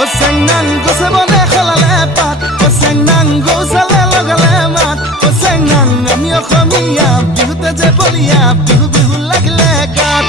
ও চেংনাং গছে বনে খলালে পাত ও চেংনাং গৌচালে লগালে মাত ও চেংনাং আমি অসমীয়া বিহুতে যে বলিয়া বিহু বিহু লাগিলে গাত